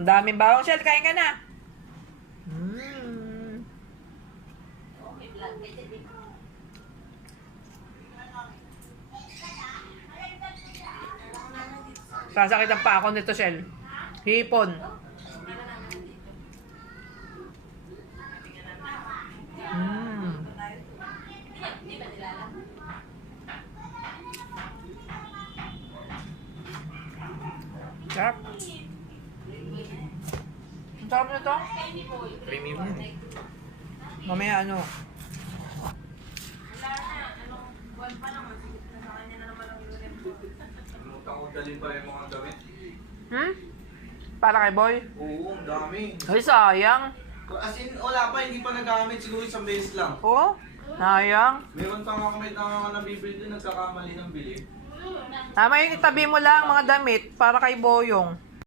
Ang daming bawang, Shell. Kain ka na. Sasakitan pa ako nito, Shell. Hipon. Sarap. Ang sarap nito. Premium yun. Mamaya ano. Lumutang ko dalhin pala yung mga damit. Para kay Boy? Oo, ang dami. Ay, sayang. As in, wala pa, hindi pa nagamit. Siguro isang beses lang. Oo, sayang. Meron pa nga kami na nabibili doon, nagkakamali ng bili. Tama yun, itabi mo lang mga damit para kay Boyong.